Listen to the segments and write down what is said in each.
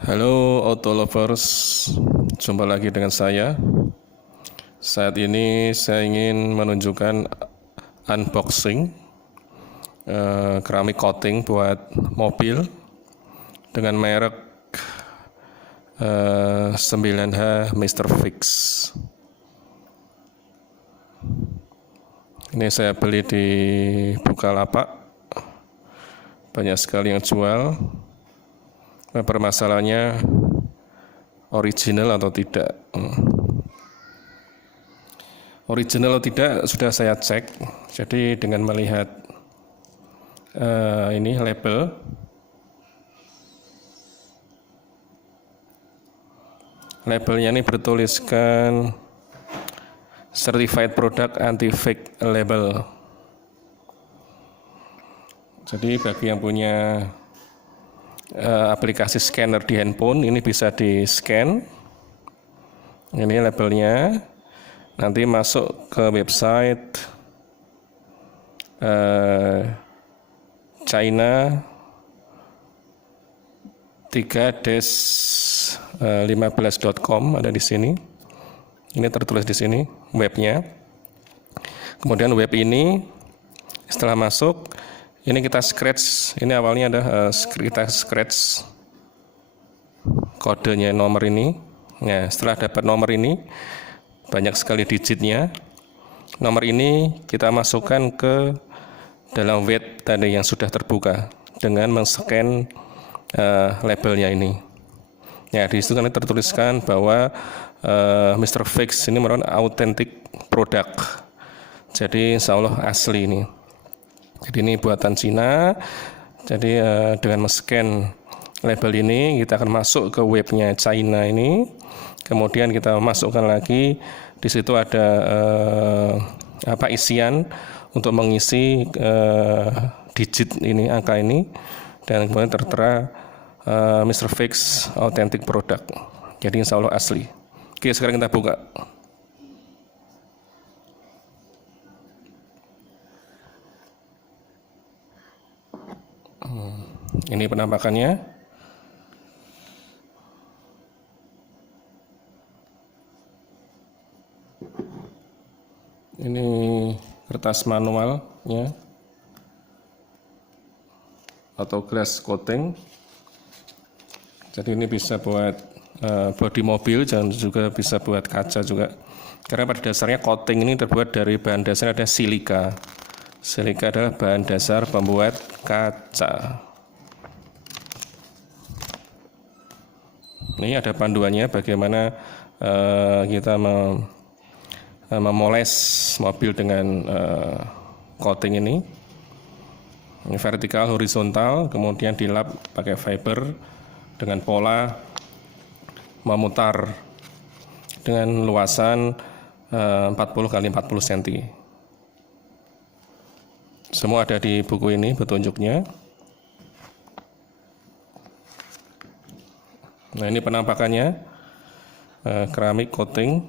Halo Auto Lovers, jumpa lagi dengan saya. Saat ini saya ingin menunjukkan unboxing keramik coating buat mobil dengan merek 9H Mr. Fix. Ini saya beli di Bukalapak, banyak sekali yang jual. Permasalahannya original atau tidak. Original atau tidak sudah saya cek. Jadi dengan melihat ini labelnya ini bertuliskan Certified Product Anti-Fake Label. Jadi bagi yang punya aplikasi scanner di handphone, ini bisa di scan ini labelnya, nanti masuk ke website China 3-15.com, ada di sini. Ini tertulis di sini webnya. Kemudian web ini setelah masuk, ini kita scratch. Ini awalnya ada kita scratch kodenya, nomor ini. Nah, setelah dapat nomor ini, banyak sekali digitnya. Nomor ini kita masukkan ke dalam web tadi yang sudah terbuka dengan men-scan labelnya ini. Ya, di situ kan tertuliskan bahwa Mr. Fix ini merupakan authentic product. Jadi insya Allah asli ini. Jadi ini buatan Cina. Jadi dengan men-scan label ini, kita akan masuk ke webnya China ini. Kemudian kita masukkan lagi, di situ ada isian untuk mengisi digit ini, angka ini, dan kemudian tertera Mr. Fix Authentic Product. Jadi insya Allah asli. Oke, sekarang kita buka. Ini penampakannya. Ini kertas manualnya atau glass coating. Jadi ini bisa buat bodi mobil dan juga bisa buat kaca juga. Karena pada dasarnya coating ini terbuat dari bahan dasar ada silika. Silika adalah bahan dasar pembuat kaca. Ini ada panduannya bagaimana kita memoles mobil dengan coating ini. Ini vertikal, horizontal, kemudian dilap pakai fiber dengan pola memutar dengan luasan 40 x 40 cm. Semua ada di buku ini petunjuknya. Nah, ini penampakannya keramik coating.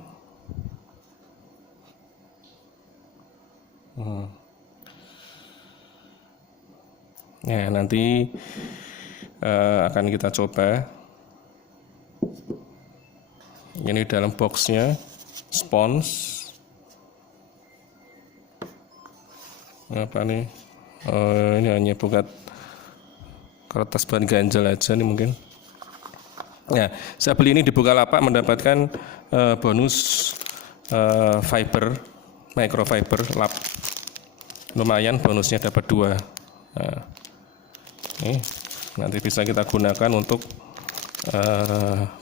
Ya, nanti akan kita coba. Ini dalam boxnya spons. Apa nih? Ini hanya buat kertas bahan ganjel aja nih mungkin. Ya, saya beli ini di Bukalapak mendapatkan bonus fiber, microfiber lap. Lumayan, bonusnya dapat 2. Nah, ini nanti bisa kita gunakan untuk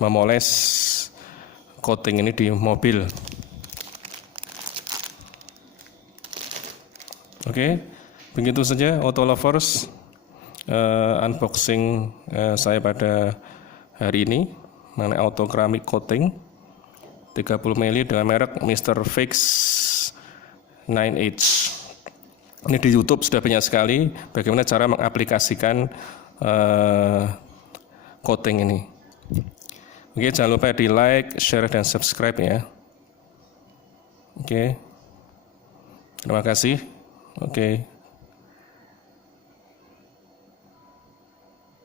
memoles coating ini di mobil. Oke, begitu saja Auto Lovers unboxing saya pada hari ini mengenai auto keramik coating 30 mili dengan merek Mr. Fix 9H. Ini di YouTube sudah banyak sekali bagaimana cara mengaplikasikan coating ini. Oke, jangan lupa di like, share, dan subscribe ya. Oke, terima kasih. Oke.